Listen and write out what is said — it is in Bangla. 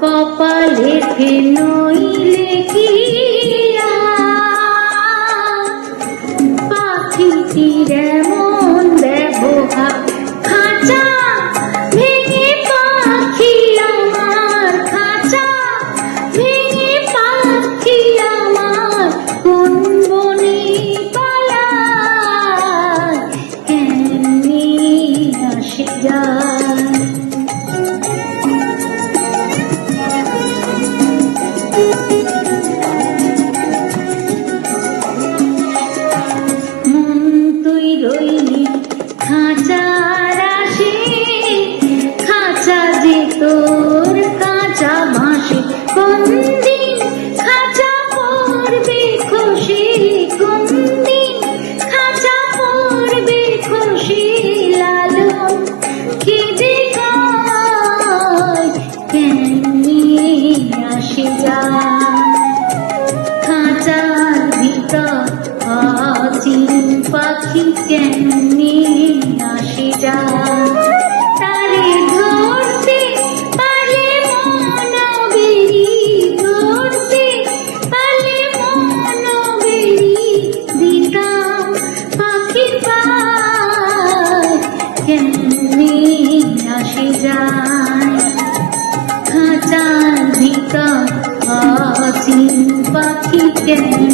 কপালে নইলে কি পাখিটির এমন ব্যবহার, খাঁচা ভেঙে পাখি আমার, খাঁচা ভেঙে পাখি আমার কোন বনে পালায়, কেমনে আসে যায়। খাঁচার আসে খাঁচা যে তোর কাঁচা বাঁশে, কোন দিন খাঁচা পড়বে খসে, কোন দিন খাঁচা পড়বে খসে, লালন কেঁদে কয় কেমনে আসে যায়। খাঁচার ভিতর অচিন পাখি কেমনে আসে যায়, তারে ধরতে পারলে মন বেরি, ধরতে পারলে মন বেরি দিতাম পাখির পায়, কেমনে আসে যায়। খাঁচার ভিতর অচিন পাখি কেমনে